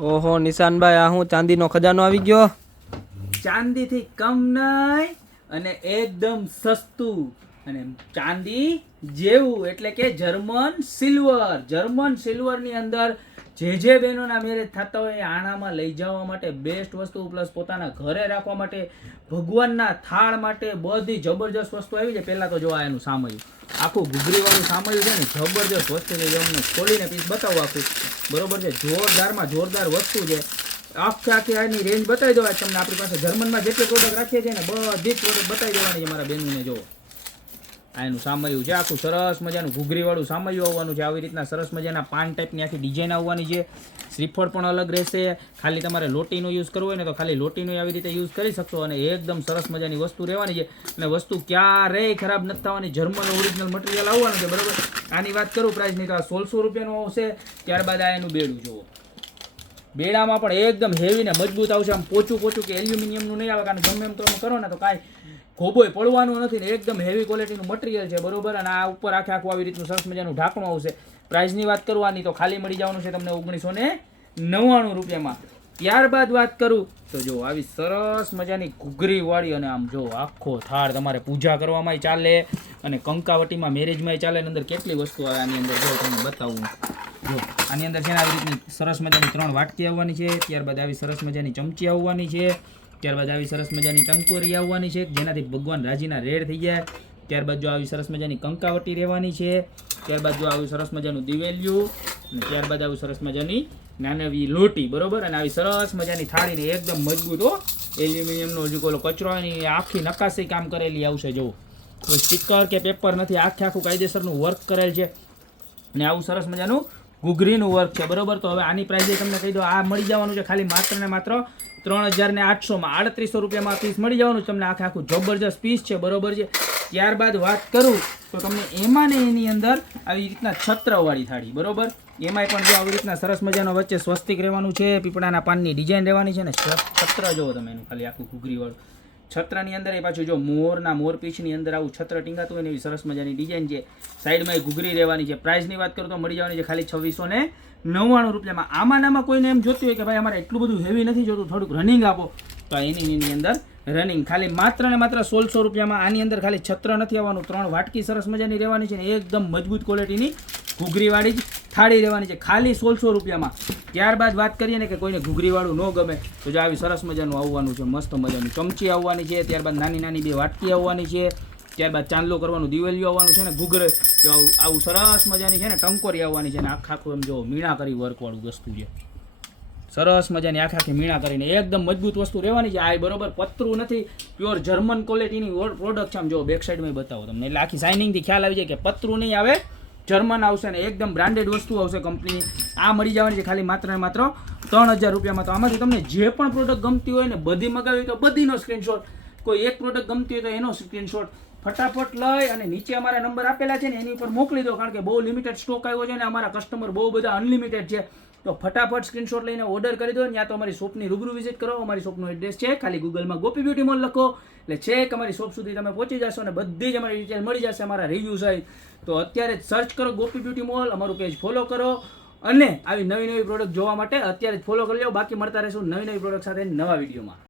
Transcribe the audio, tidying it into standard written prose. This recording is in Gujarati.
ઓહો નિશાનભાઈ, આ હું ચાંદીનો ખજાનો આવી ગયો. ચાંદીથી કમ નહીં અને એકદમ સસ્તું અને ચાંદી જેવું, એટલે કે જર્મન સિલ્વર ની અંદર જે બહેનોના મેરેજ થતા હોય આણામાં લઈ જવા માટે બેસ્ટ વસ્તુ, પ્લસ પોતાના ઘરે રાખવા માટે, ભગવાનના થાળ માટે બધી જબરજસ્ત વસ્તુ આવી છે. પહેલા તો જોવા એનું સામયું, આખું ઘૂઘરી વાળું સામયું છે ને, જબરજસ્ત વસ્તુ છે. અમને ખોલીને પીસ બતાવું આખું, બરોબર છે. જોરદાર વસ્તુ છે. આખી આની રેન્જ બતાવી દેવા તમને. આપણી પાસે જર્મનમાં જેટલી પ્રોડક્ટ રાખીએ છીએ ને બધી જ પ્રોડક્ટ બતાવી દેવાની છે મારા બહેનોને. જો આ એનું સામયું છે, આખું સરસ મજાનું ઘૂઘરી વાળું સામયું આવવાનું છે. આવી રીતના સરસ મજાના પાન ટાઈપની આખી ડિઝાઇન આવવાની છે. શ્રીફળ પણ અલગ રહેશે. ખાલી તમારે લોટીનો યુઝ કરવો હોય ને તો ખાલી લોટીનો આવી રીતે યુઝ કરી શકશો. અને એકદમ સરસ મજાની વસ્તુ રહેવાની છે. અને વસ્તુ ક્યારેય ખરાબ નથી થવાની. જર્મન ઓરિજિનલ મટીરિયલ આવવાનું છે, બરોબર. આની વાત કરું પ્રાઇસની તો આ 1600 રૂપિયાનું આવશે. ત્યારબાદ આ એનું બેડું જુઓ. બેડામાં પણ એકદમ હેવી ને મજબૂત આવશે. આમ પોચું કે એલ્યુમિનિયમનું નહીં આવે, કારણ ગમે એમ તમે કરો ને તો કાંઈ ખોબોય પડવાનું નથી ને એકદમ હેવી ક્વોલિટીનું મટીરિયલ છે, બરોબર. અને આ ઉપર આખું આવી રીતનું સરસ મજાનું ઢાંકણું આવશે. પ્રાઇસની વાત કરવાની તો ખાલી મળી જવાનું છે તમને 1999 રૂપિયામાં. ત્યારબાદ વાત કરું તો જો આવી સરસ મજાની ઘૂઘરી વાળી, અને આમ જો આખો થાળ તમારે પૂજા કરવામાં ચાલે અને કંકાવટીમાં મેરેજમાં ચાલે. અંદર કેટલી વસ્તુ આવે આની અંદર જો તમને બતાવું. જો આની અંદર છે ને આવી રીતની સરસ મજાની 3 વાટકી આવવાની છે. ત્યારબાદ આવી સરસ મજાની ચમચી આવવાની છે. ત્યારબાદ આવી સરસ મજાની ટંકોરી આવવાની છે, જેનાથી ભગવાન રાજીના રેડ થઈ જાય. ત્યારબાદ જો આવી સરસ મજાની કંકાવટી રહેવાની છે. ત્યારબાદ જો આવી સરસ મજાનું દિવેલિયું, અને ત્યારબાદ આવી સરસ મજાની નાનવી લોટી, બરોબર. અને આવી સરસ મજાની થાળીને એકદમ મજબૂત હો, એલ્યુમિનિયમનો હજુ ઓલો કચરો એની આખી નકાશી કામ કરેલી આવશે. જો કોઈ સ્ટીકર કે પેપર નથી, આખું કાયદેસરનું વર્ક કરેલ છે. અને આવું સરસ મજાનું ઘૂઘરીનું વર્ક છે, બરોબર. તો હવે આની પ્રાઇસ તમને કહી દો, આ મળી જવાનું છે ખાલી માત્ર ને માત્ર 3800માં. 3800 રૂપિયામાં પીસ મળી જવાનું તમને. આખું જબરજસ્ત પીસ છે, બરોબર છે. ત્યારબાદ વાત કરું તો તમને એમાં ને એની અંદર આવી રીતના છત્રવાળી થાળી, બરોબર. એમાંય પણ જો આવી રીતના સરસ મજાનો વચ્ચે સ્વસ્તિક રહેવાનું છે, પીપળાના પાનની ડિઝાઇન રહેવાની છે. ને છત્ર જુઓ તમે એનું, ખાલી આખું ઘૂઘરીવાળું છત્રની અંદર એ પાછું જો મોરપીંછની અંદર આવું છત્ર ટીંગાતું હોય ને એવી સરસ મજાની ડિઝાઇન છે. સાઈડમાં ઘૂઘરી રહેવાની છે. પ્રાઇસની વાત કરું તો મળી જવાની છે ખાલી 2699 રૂપિયામાં. આમાં કોઈને એમ જોતું હોય કે ભાઈ અમારે એટલું બધું હેવી નથી જોતું, થોડુંક રનિંગ આપો, તો એની અંદર રનિંગ ખાલી માત્ર ને માત્ર 1600 રૂપિયામાં. આની અંદર ખાલી છત્ર નથી આવવાનું, 3 વાટકી સરસ મજાની રહેવાની છે ને એકદમ મજબૂત ક્વોલિટીની ઘૂઘરીવાળી જ થાળી રહેવાની છે, ખાલી 1600 રૂપિયામાં. ત્યારબાદ વાત કરીએ ને કે કોઈને ઘૂઘરીવાળું ન ગમે તો જો આવી સરસ મજાનું આવવાનું છે, મસ્ત મજાની ચમચી આવવાની છે. ત્યારબાદ નાની 2 વાટકી આવવાની છે. ત્યારબાદ ચાંદલો કરવાનું દિવેલિયું આવવાનું છે ને ઘૂઘરે આવું સરસ મજાની છે ને ટંકોરી આવવાની છે. ને આખું એમ જો મીણા કરી વર્કવાળું વસ્તુ છે, સરસ મજાની આખી મીણા કરીને એકદમ મજબૂત વસ્તુ રહેવાની છે. આ બરોબર પતરું નથી, પ્યોર જર્મન ક્વોલિટીની પ્રોડક્ટ છે. આમ જો બેક સાઈડમાં બતાવો તમને, એટલે આખી શાઇનિંગથી ખ્યાલ આવી જાય કે પતરું નહીં આવે, જર્મન આવશે ને એકદમ બ્રાન્ડેડ વસ્તુ આવશે કંપની. આ મળી જવાની છે ખાલી માત્ર ને માત્ર 3000 રૂપિયામાં. તો આમાંથી તમને જે પણ પ્રોડક્ટ ગમતી હોય ને બધી મગાવી તો બધીનો સ્ક્રીનશોટ, કોઈ એક પ્રોડક્ટ ગમતી હોય તો એનો સ્ક્રીનશોટ ફટાફટ લઈ અને નીચે અમારા નંબર આપેલા છે ને એની ઉપર મોકલી દો, કારણ કે બહુ લિમિટેડ સ્ટોક આવ્યો છે ને અમારા કસ્ટમર બહુ બધા અનલિમિટેડ છે. તો ફટાફટ સ્ક્રીનશોટ લઈને ઓર્ડર કરી દો. ત્યાં તો અમારી શોપની રૂબરૂ વિઝિટ કરો. અમારી શોપનું એડ્રેસ છે, ખાલી ગૂગલમાં ગોપી બ્યુટી મોલ લખો એટલે છેક અમારી શોપ સુધી તમે પહોંચી જશો અને બધી જ અમારી ડિટેલ મળી જશે, અમારા રિવ્યૂ સહિત. તો અત્યારે જ સર્ચ કરો ગોપી બ્યુટી મોલ, અમારું પેજ ફોલો કરો અને આવી નવી પ્રોડક્ટ જોવા માટે અત્યારે જ ફોલો કરી લો. બાકી મળતા રહેશું નવી પ્રોડક્ટ સાથે નવા વિડીયોમાં.